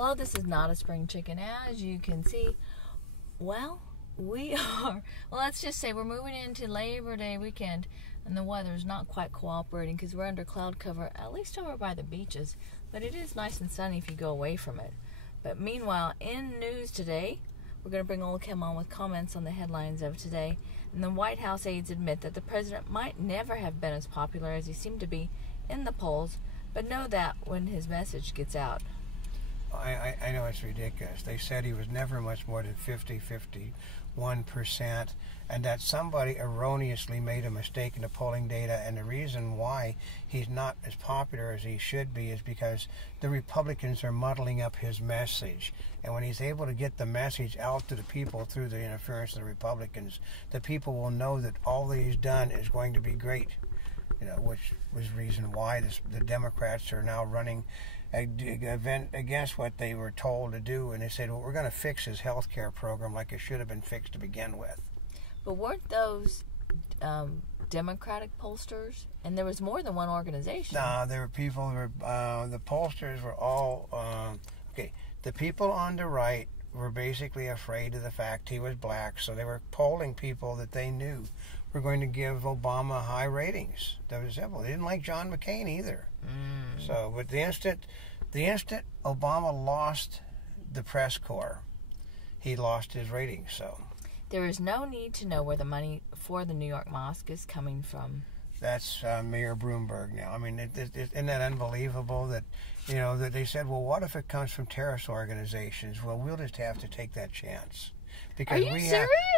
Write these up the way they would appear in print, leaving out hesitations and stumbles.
Hello, this is not a spring chicken. As you can see, well, let's just say we're moving into Labor Day weekend, and the weather's not quite cooperating because we're under cloud cover, at least over by the beaches. But it is nice and sunny if you go away from it. But meanwhile, in news today, we're going to bring Oldecam on with comments on the headlines of today. And the White House aides admit that the president might never have been as popular as he seemed to be in the polls, but know that when his message gets out. I know it's ridiculous. They said he was never much more than 51%, and that somebody erroneously made a mistake in the polling data, and the reason why he's not as popular as he should be is because the Republicans are muddling up his message. And when he's able to get the message out to the people through the interference of the Republicans, the people will know that all that he's done is going to be great. Which was the reason why the Democrats are now running against what they were told to do, and they said, well, we're going to fix his health care program like it should have been fixed to begin with. But weren't those Democratic pollsters? And there was more than one organization. No, there were people, the pollsters were all, okay, the people on the right were basically afraid of the fact he was black, so they were polling people that they knew were going to give Obama high ratings. That was simple. They didn't like John McCain either. So, but the instant Obama lost the press corps, he lost his ratings. So there is no need to know where the money for the New York mosque is coming from. That's Mayor Bloomberg now. I mean, isn't that unbelievable that, that they said, well, what if it comes from terrorist organizations? Well, we'll just have to take that chance. Because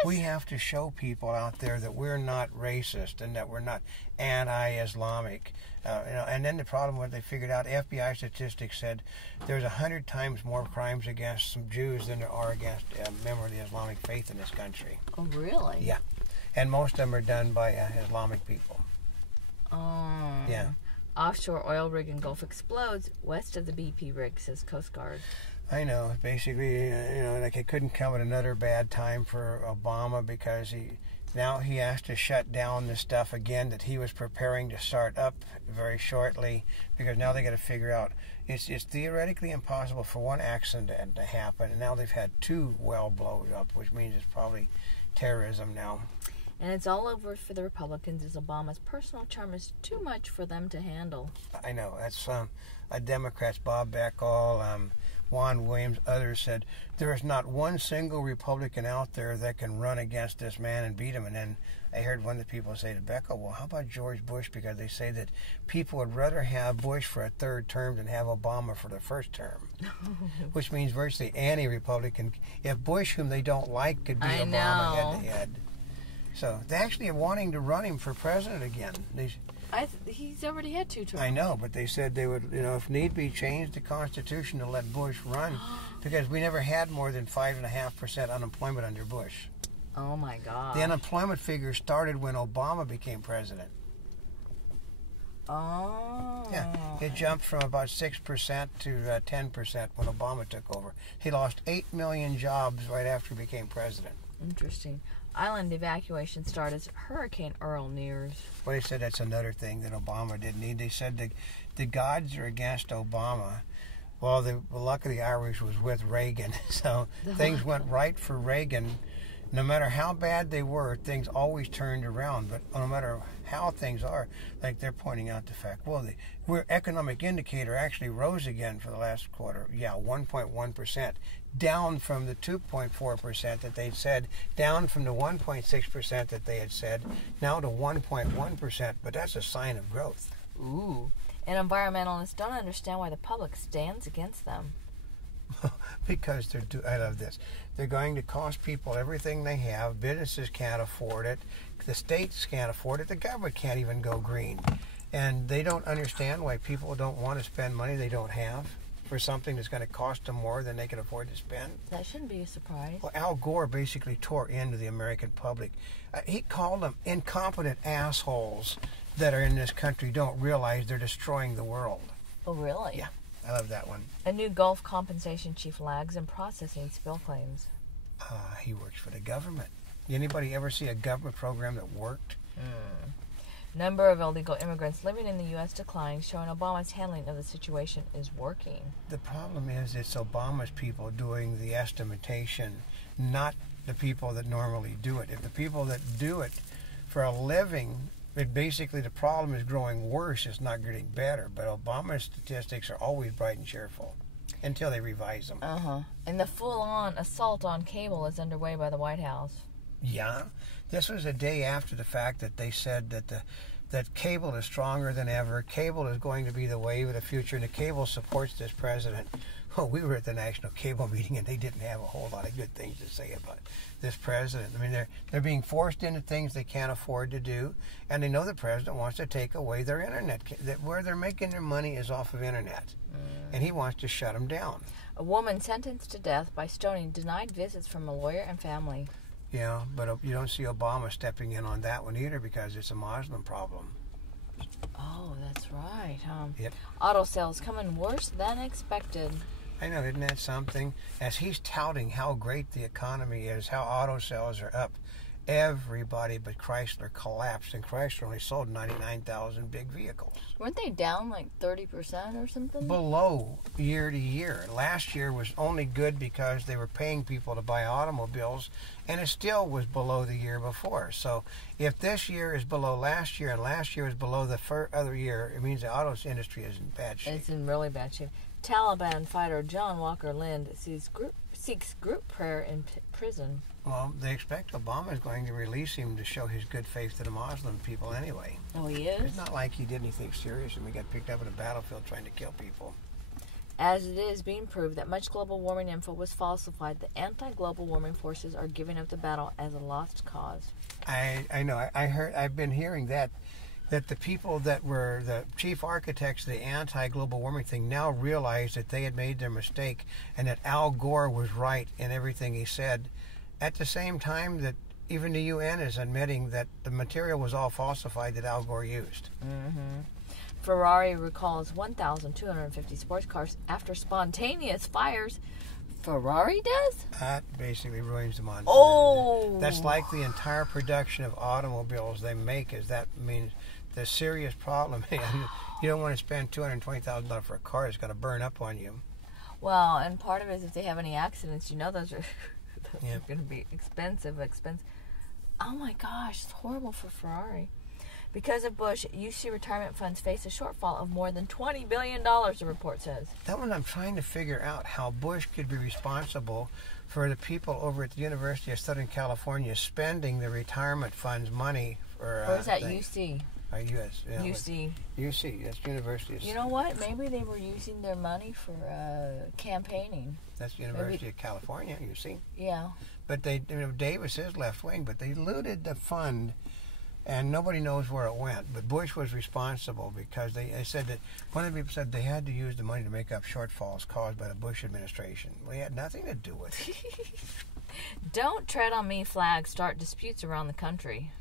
we have to show people out there that we're not racist and that we're not anti-Islamic. And then the problem was they figured out, FBI statistics said there's 100 times more crimes against some Jews than there are against a member of the Islamic faith in this country. Oh, really? Yeah. And most of them are done by Islamic people. Oh. Yeah. Offshore oil rig in Gulf explodes west of the BP rig, says Coast Guard. I know. Basically, like it couldn't come at another bad time for Obama because he has to shut down the stuff again that he was preparing to start up very shortly, because now they got to figure out it's theoretically impossible for one accident to happen, and now they've had two well blown up, which means it's probably terrorism now. And it's all over for the Republicans as Obama's personal charm is too much for them to handle. I know. That's Democrats, Bob Beckall, Juan Williams, others said there is not one single Republican out there that can run against this man and beat him. And then I heard one of the people say to Beckall, well, how about George Bush? Because they say that people would rather have Bush for a third term than have Obama for the first term. Which means virtually any Republican, if Bush, whom they don't like, could beat Obama head-to-head. So they actually are wanting to run him for president again. He's already had two terms. I know, but they said they would, if need be, change the Constitution to let Bush run, because we never had more than 5.5% unemployment under Bush. Oh, my God. The unemployment figure started when Obama became president. Oh. Yeah, it jumped from about 6% to 10% when Obama took over. He lost 8 million jobs right after he became president. Interesting. Island evacuation started as Hurricane Earl nears. Well, they said that's another thing that Obama didn't need. They said the gods are against Obama. Well, the luck of the Irish was with Reagan, so things went right for Reagan. No matter how bad they were, things always turned around. But no matter how things are, like they're pointing out the fact, well, our economic indicator actually rose again for the last quarter. Yeah, 1.1%, down from the 2.4% that they'd said, down from the 1.6% that they had said, now to 1.1%. But that's a sign of growth. Ooh. And environmentalists don't understand why the public stands against them. Because I love this. They're going to cost people everything they have. Businesses can't afford it. The states can't afford it. The government can't even go green. And they don't understand why people don't want to spend money they don't have for something that's going to cost them more than they can afford to spend. That shouldn't be a surprise. Well, Al Gore basically tore into the American public. He called them incompetent assholes that are in this country don't realize they're destroying the world. Oh, really? Yeah. I love that one. A new Gulf compensation chief lags in processing spill claims. He works for the government. Anybody ever see a government program that worked? Number of illegal immigrants living in the U.S. declines, showing Obama's handling of the situation is working. The problem is it's Obama's people doing the estimation, not the people that normally do it. If the people that do it for a living, basically the problem is growing worse, it's not getting better. But Obama's statistics are always bright and cheerful until they revise them. And the full-on assault on cable is underway by the White House. Yeah. This was a day after the fact that they said that cable is stronger than ever. Cable is going to be the wave of the future, and the cable supports this president. Oh, we were at the national cable meeting, and they didn't have a whole lot of good things to say about this president. I mean, they're being forced into things they can't afford to do, and they know the president wants to take away their internet. Where they're making their money is off of internet, and he wants to shut them down. A woman sentenced to death by stoning denied visits from a lawyer and family. Yeah, but you don't see Obama stepping in on that one either because it's a Muslim problem. Oh, that's right, huh? Yep. Auto sales coming worse than expected. I know, isn't that something? As he's touting how great the economy is, how auto sales are up, everybody but Chrysler collapsed, and Chrysler only sold 99,000 big vehicles. Weren't they down like 30% or something? Below year to year. Last year was only good because they were paying people to buy automobiles, and it still was below the year before. So if this year is below last year and last year is below the other year, it means the auto industry is in bad shape. It's in really bad shape. Taliban fighter John Walker Lind seeks group prayer in prison. Well, they expect Obama is going to release him to show his good faith to the Muslim people anyway. Oh, he is? It's not like he did anything serious and we got picked up in a battlefield trying to kill people. As it is being proved that much global warming info was falsified, the anti-global warming forces are giving up the battle as a lost cause. I know. I've been hearing that the people that were the chief architects of the anti-global warming thing now realize that they had made their mistake and that Al Gore was right in everything he said. At the same time that even the UN is admitting that the material was all falsified that Al Gore used. Ferrari recalls 1,250 sports cars after spontaneous fires. Ferrari does? That basically ruins them on. Oh! That's like the entire production of automobiles they make. That means the serious problem. You don't want to spend $220,000 for a car that's going to burn up on you. Well, and part of it is if they have any accidents, those are going to be expensive. Oh my gosh, it's horrible for Ferrari. Because of Bush, UC retirement funds face a shortfall of more than $20 billion, the report says. That one I'm trying to figure out how Bush could be responsible for the people over at the University of Southern California spending the retirement funds money for... Or is that UC? US. Yeah, UC. UC, that's University of... You know what? Maybe they were using their money for campaigning. That's University of California, UC. Yeah. But Davis is left wing, but they looted the fund, and nobody knows where it went. But Bush was responsible because they said that one of the people said they had to use the money to make up shortfalls caused by the Bush administration. We had nothing to do with it. Don't tread on me flags start disputes around the country.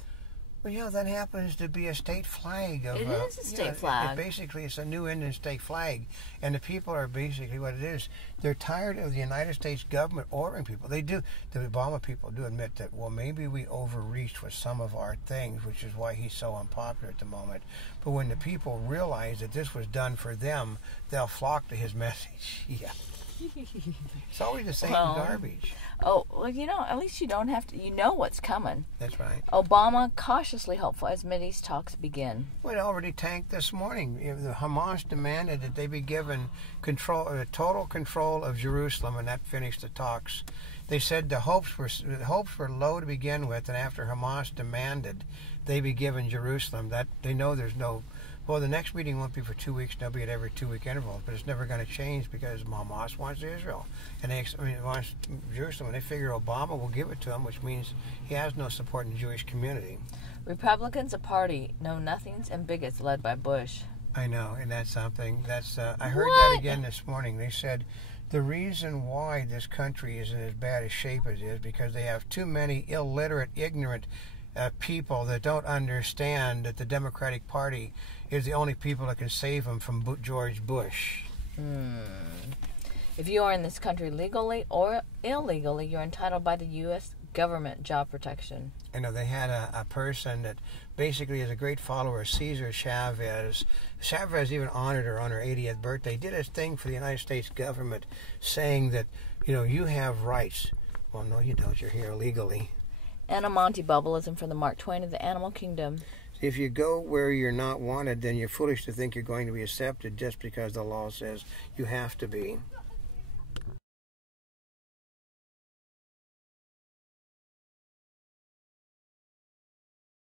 Well, that happens to be a state flag. It is a state flag. Basically, it's a new Indian state flag. And the people are basically what it is. They're tired of the United States government ordering people. They do. The Obama people do admit that, well, maybe we overreached with some of our things, which is why he's so unpopular at the moment. But when the people realize that this was done for them, they'll flock to his message. Yeah. It's always the same garbage. Oh, well, at least you don't have to, what's coming. That's right. Obama cautiously hopeful as Mideast talks begin. Well, it already tanked this morning. The Hamas demanded that they be given total control of Jerusalem, and that finished the talks. They said the hopes were low to begin with, and after Hamas demanded they be given Jerusalem, that they know there's no... Well, the next meeting won't be for 2 weeks. They'll be at every 2-week interval, but it's never going to change because Hamas wants Israel, and they wants Jerusalem, and they figure Obama will give it to them, which means he has no support in the Jewish community. Republicans, a party, know-nothings and bigots led by Bush. I know, and that's something. I heard that again this morning. They said the reason why this country is in as bad a shape as it is because they have too many illiterate, ignorant people that don't understand that the Democratic Party is the only people that can save them from George Bush. If you are in this country legally or illegally, you're entitled by the U.S. government job protection. I know they had a person that basically is a great follower of Cesar Chavez. Chavez even honored her on her 80th birthday. Did a thing for the United States government saying that, you have rights. Well, no, you don't. You're here illegally. And a Monty Bubbleism from the Mark Twain of the Animal Kingdom. If you go where you're not wanted, then you're foolish to think you're going to be accepted just because the law says you have to be.